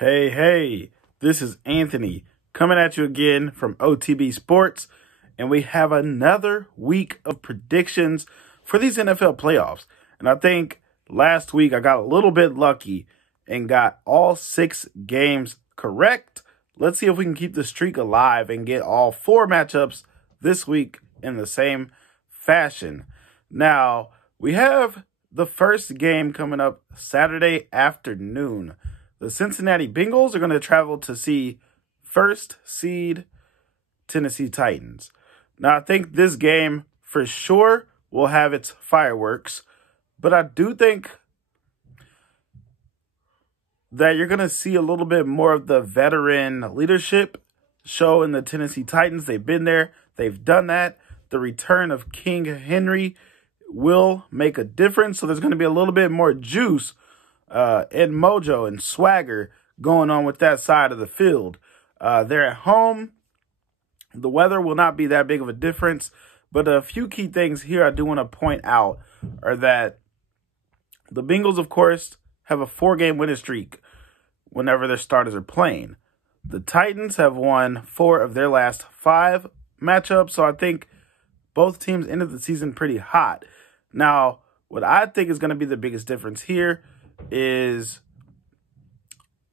Hey, this is Anthony coming at you again from OTB Sports, and we have another week of predictions for these NFL playoffs. And I think last week I got a little bit lucky and got all 6 games correct. Let's see if we can keep the streak alive and get all 4 matchups this week in the same fashion. Now, we have the first game coming up Saturday afternoon. The Cincinnati Bengals are going to travel to see first seed Tennessee Titans. Now, I think this game for sure will have its fireworks, but I do think that you're going to see a little bit more of the veteran leadership show in the Tennessee Titans. They've been there. They've done that. The return of King Henry will make a difference. So there's going to be a little bit more juice and mojo and swagger going on with that side of the field. They're at home. The weather will not be that big of a difference. But a few key things here I do want to point out are that the Bengals, of course, have a 4-game winning streak whenever their starters are playing. The Titans have won 4 of their last 5 matchups. So I think both teams ended the season pretty hot. Now, what I think is going to be the biggest difference here is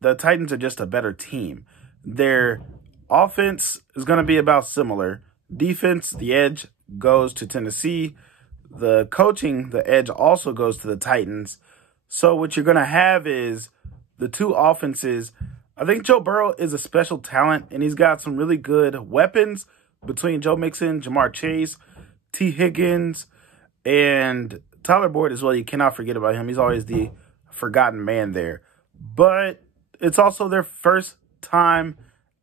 the Titans are just a better team. Their offense is going to be about similar. Defense, the edge goes to Tennessee. The coaching, the edge also goes to the Titans. So what you're going to have is the two offenses. I think Joe Burrow is a special talent, and he's got some really good weapons between Joe Mixon, Jamar Chase, T. Higgins, and Tyler Boyd as well. You cannot forget about him. He's always the forgotten man there. But it's also their first time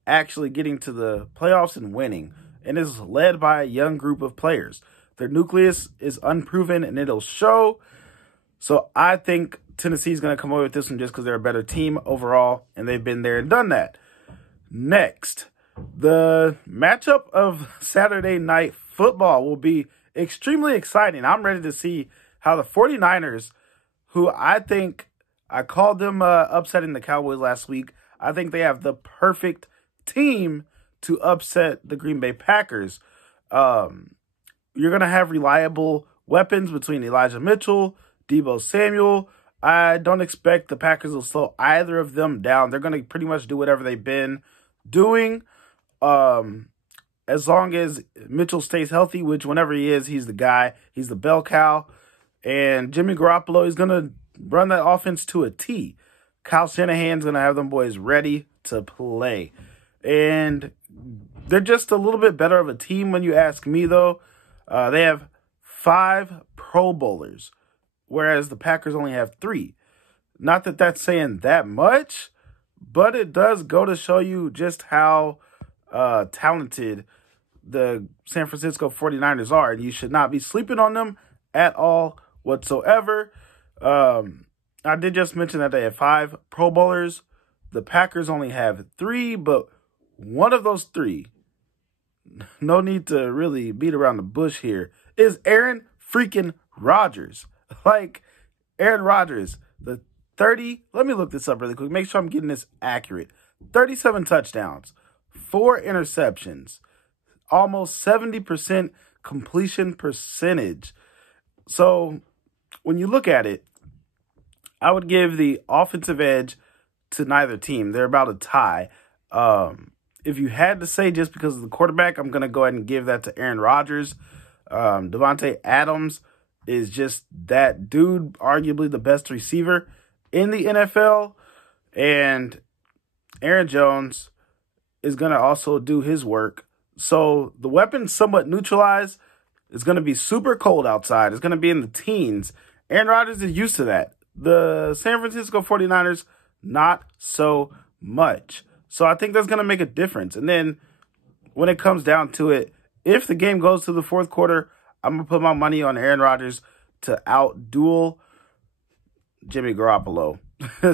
actually getting to the playoffs and winning. And is led by a young group of players. Their nucleus is unproven and it'll show. So I think Tennessee's going to come away with this one just because they're a better team overall. And they've been there and done that. Next, the matchup of Saturday Night Football will be extremely exciting. I'm ready to see how the 49ers, who I think I called them upsetting the Cowboys last week. I think they have the perfect team to upset the Green Bay Packers. You're going to have reliable weapons between Elijah Mitchell, Deebo Samuel. I don't expect the Packers will slow either of them down. They're going to pretty much do whatever they've been doing. As long as Mitchell stays healthy, which whenever he is, he's the guy. He's the bell cow. And Jimmy Garoppolo is going to run that offense to a T. Kyle Shanahan's going to have them boys ready to play. And they're just a little bit better of a team when you ask me, though. They have 5 Pro Bowlers, whereas the Packers only have 3. Not that that's saying that much, but it does go to show you just how talented the San Francisco 49ers are. And you should not be sleeping on them at all whatsoever. I did just mention that they have 5 Pro Bowlers. The Packers only have 3, but one of those 3, no need to really beat around the bush here, is Aaron freaking Rodgers. Like, Aaron Rodgers, the 30, let me look this up really quick, make sure I'm getting this accurate. 37 touchdowns, 4 interceptions, almost 70% completion percentage. So, when you look at it, I would give the offensive edge to neither team. They're about a tie. If you had to say just because of the quarterback, I'm going to go ahead and give that to Aaron Rodgers. Devontae Adams is just that dude, arguably the best receiver in the NFL. And Aaron Jones is going to also do his work. So the weapon's somewhat neutralized. It's going to be super cold outside. It's going to be in the teens. Aaron Rodgers is used to that. The San Francisco 49ers, not so much. So I think that's going to make a difference. And then when it comes down to it, if the game goes to the 4th quarter, I'm going to put my money on Aaron Rodgers to out-duel Jimmy Garoppolo.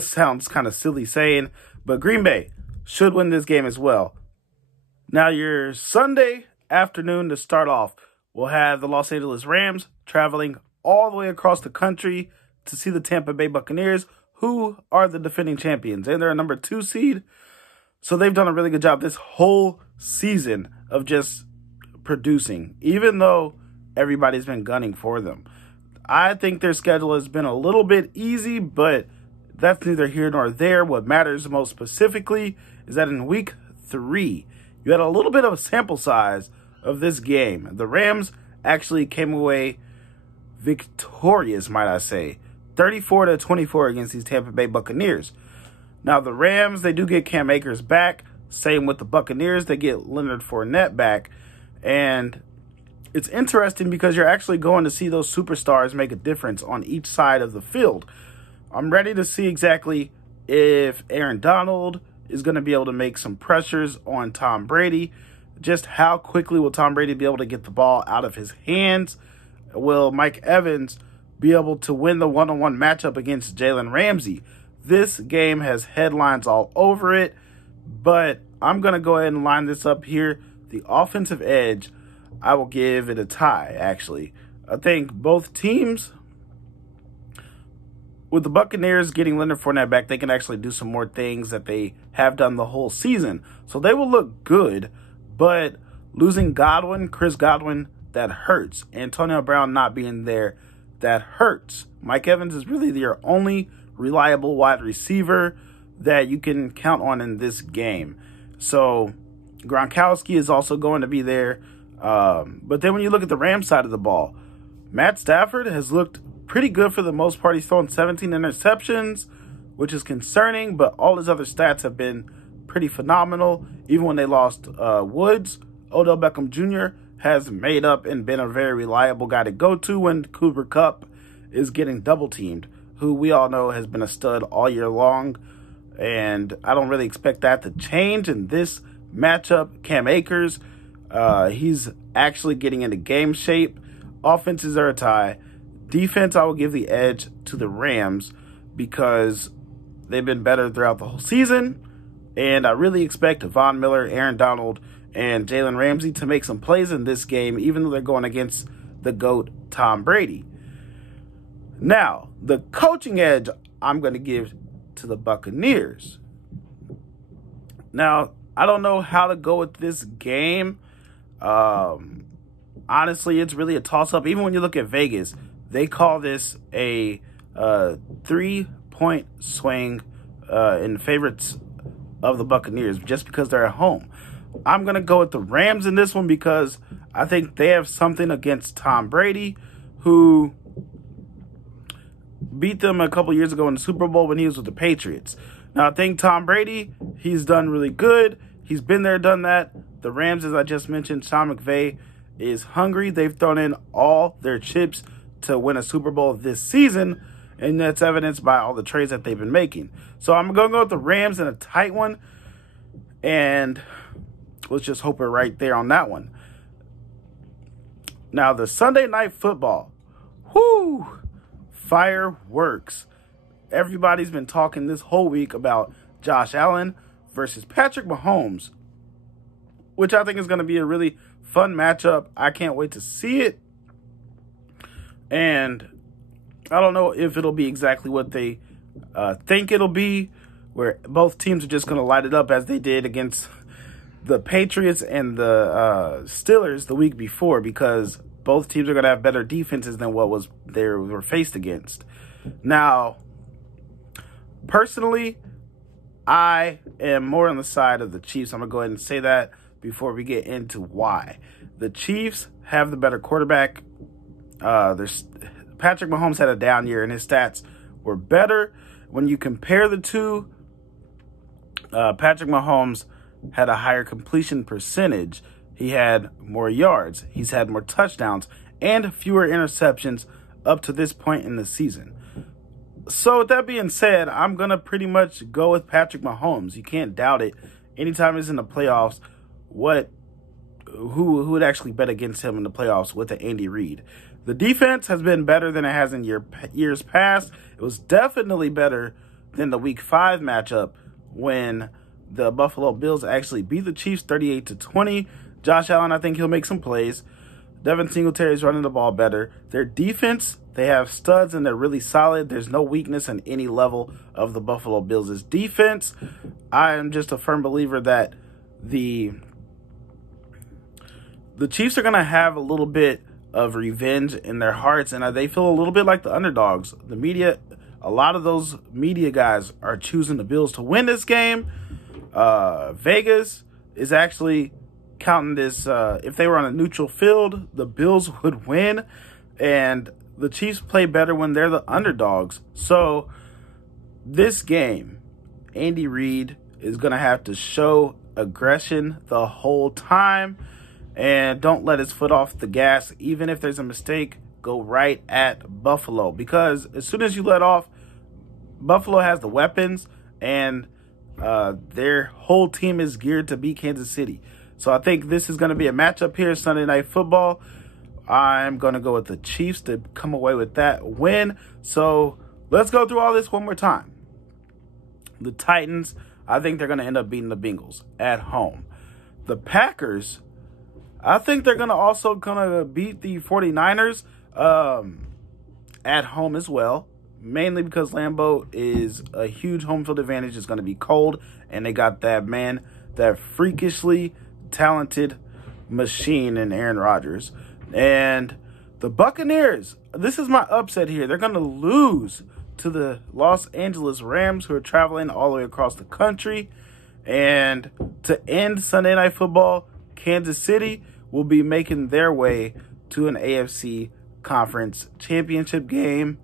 Sounds kind of silly saying, but Green Bay should win this game as well. Now, your Sunday afternoon to start off, we'll have the Los Angeles Rams traveling all the way across the country to see the Tampa Bay Buccaneers, who are the defending champions, and they're a number 2 seed. So they've done a really good job this whole season of just producing, even though everybody's been gunning for them. I think their schedule has been a little bit easy, but that's neither here nor there. What matters most specifically is that in week 3, you had a little bit of a sample size of this game. The Rams actually came away victorious, might I say, 34-24 against these Tampa Bay Buccaneers. Now, the Rams, they do get Cam Akers back. Same with the Buccaneers. They get Leonard Fournette back. And it's interesting because you're actually going to see those superstars make a difference on each side of the field. I'm ready to see exactly if Aaron Donald is going to be able to make some pressures on Tom Brady. Just how quickly will Tom Brady be able to get the ball out of his hands? Will Mike Evans be able to win the one-on-one matchup against Jalen Ramsey? This game has headlines all over it, but I'm going to go ahead and line this up here. The offensive edge, I will give it a tie, actually. I think both teams, with the Buccaneers getting Leonard Fournette back, they can actually do some more things that they have done the whole season. So they will look good, but losing Chris Godwin, that hurts. Antonio Brown not being there, that hurts. Mike Evans is really their only reliable wide receiver that you can count on in this game. So Gronkowski is also going to be there. But then when you look at the Rams side of the ball, Matt Stafford has looked pretty good for the most part. He's thrown 17 interceptions, which is concerning, but all his other stats have been pretty phenomenal. Even when they lost Woods, Odell Beckham Jr. has made up and been a very reliable guy to go to when Cooper Kupp is getting double teamed, who we all know has been a stud all year long. And I don't really expect that to change in this matchup. Cam Akers, he's actually getting into game shape. Offenses are a tie. Defense, I will give the edge to the Rams because they've been better throughout the whole season. And I really expect Von Miller, Aaron Donald, and Jalen Ramsey to make some plays in this game, even though they're going against the GOAT, Tom Brady. Now, the coaching edge I'm going to give to the Buccaneers. Now, I don't know how to go with this game. Honestly, it's really a toss-up. Even when you look at Vegas, they call this a 3-point swing in favorites of the Buccaneers just because they're at home. I'm going to go with the Rams in this one because I think they have something against Tom Brady, who beat them a couple years ago in the Super Bowl when he was with the Patriots. Now, I think Tom Brady, he's done really good. He's been there, done that. The Rams, as I just mentioned, Sean McVay is hungry. They've thrown in all their chips to win a Super Bowl this season, and that's evidenced by all the trades that they've been making. So I'm going to go with the Rams in a tight one, and let's just hope we're right there on that one. Now, the Sunday Night Football. Whoo! Fireworks. Everybody's been talking this whole week about Josh Allen versus Patrick Mahomes, which I think is going to be a really fun matchup. I can't wait to see it. And I don't know if it'll be exactly what they think it'll be, where both teams are just going to light it up as they did against the Patriots and the Steelers the week before, because both teams are going to have better defenses than what they were faced against. Now, personally, I am more on the side of the Chiefs. I'm going to go ahead and say that before we get into why. The Chiefs have the better quarterback. Patrick Mahomes had a down year, and his stats were better. When you compare the two, Patrick Mahomes had a higher completion percentage. He had more yards. He's had more touchdowns and fewer interceptions up to this point in the season. So with that being said, I'm going to pretty much go with Patrick Mahomes. You can't doubt it. Anytime he's in the playoffs, who would actually bet against him in the playoffs with the Andy Reid? The defense has been better than it has in years past. It was definitely better than the Week 5 matchup when the Buffalo Bills actually beat the Chiefs 38-20. Josh Allen, I think he'll make some plays. Devin Singletary's running the ball better. Their defense They have studs and they're really solid. There's no weakness in any level of the Buffalo Bills' defense. I am just a firm believer that the Chiefs are going to have a little bit of revenge in their hearts, and they feel a little bit like the underdogs. The media, a lot of those media guys are choosing the Bills to win this game. Vegas is actually counting this. If they were on a neutral field, the Bills would win, and the Chiefs play better when they're the underdogs. So this game, Andy Reid is going to have to show aggression the whole time and don't let his foot off the gas. Even if there's a mistake, go right at Buffalo, because as soon as you let off, Buffalo has the weapons and their whole team is geared to beat Kansas City. So I think this is going to be a matchup here, Sunday Night Football. I'm going to go with the Chiefs to come away with that win. So let's go through all this one more time. The Titans, I think they're going to end up beating the Bengals at home. The Packers, I think they're going to also beat the 49ers at home as well. Mainly because Lambeau is a huge home field advantage. It's going to be cold, and they got that freakishly talented machine in Aaron Rodgers. And the Buccaneers, this is my upset here. They're going to lose to the Los Angeles Rams, who are traveling all the way across the country. And to end Sunday Night Football, Kansas City will be making their way to an AFC Conference Championship game.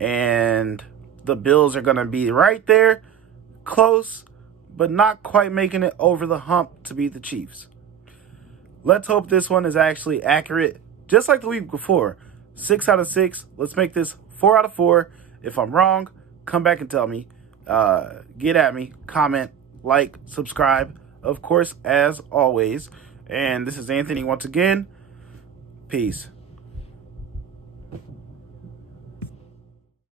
And the Bills are going to be right there, close, but not quite making it over the hump to beat the Chiefs. Let's hope this one is actually accurate, just like the week before. 6 out of 6. Let's make this 4 out of 4. If I'm wrong, come back and tell me. Get at me, comment, like, subscribe, of course, as always. And this is Anthony once again. Peace.